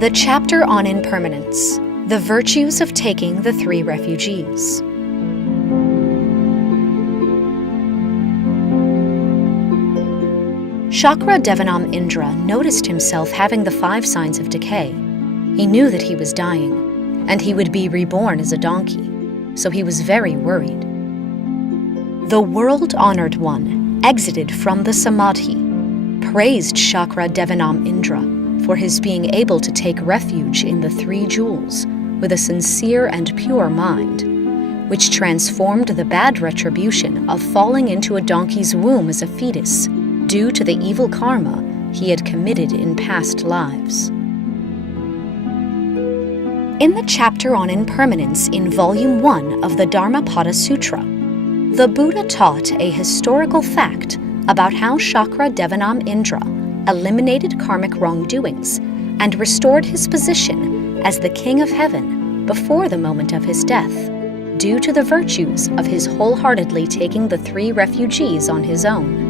The chapter on Impermanence, the virtues of taking the 3 refugees. Chakra Devanam Indra noticed himself having the 5 signs of decay. He knew that he was dying, and he would be reborn as a donkey, so he was very worried. The world-honored one exited from the Samadhi, praised Chakra Devanam Indra for his being able to take refuge in the 3 jewels with a sincere and pure mind, which transformed the bad retribution of falling into a donkey's womb as a fetus due to the evil karma he had committed in past lives. In the chapter on Impermanence in Volume 1 of the Dharmapada Sutra, the Buddha taught a historical fact about how Chakra Devanam Indra eliminated karmic wrongdoings and restored his position as the King of Heaven before the moment of his death, due to the virtues of his wholeheartedly taking the 3 refugees on his own.